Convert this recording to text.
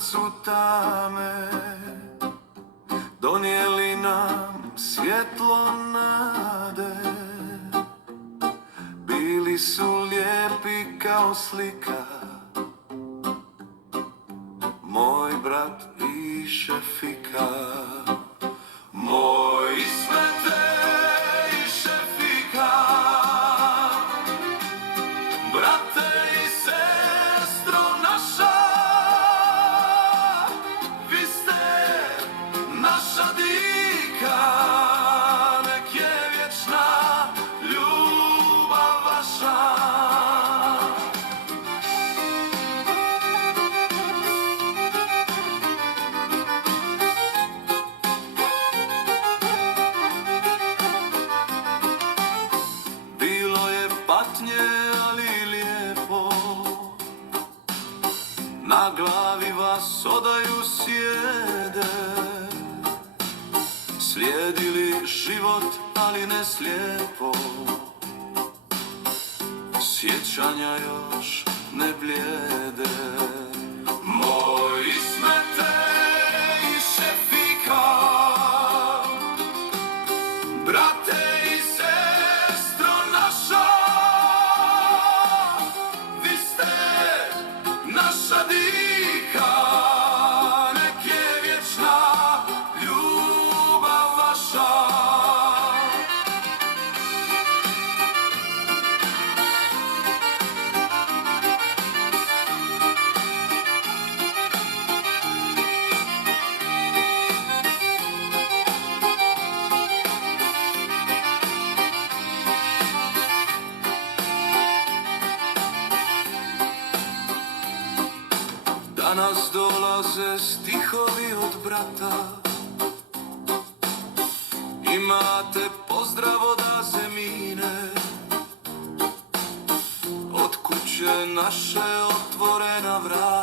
srcu tame, donijeli nam svjetlo nade. Bili su lijepi kao slika, moj brat i Šefika. Moj Ismete i Šefika, brate i sestro naša, vi ste naša dika, nek je vječna ljubav vaša. Bilo je patnje, ali lijepo, na glavi vas odaju sjede. Slijedili život, ali ne slijepo, sjećanja još ne blijede. Moj Ismete i Šefika, brate i sestro naša, vi ste naša dika, nek je vječna ljubav vaša. Danas dolaze stihovi od brata, imate pozdrav od Azemine, od kuće naše otvorena vrata.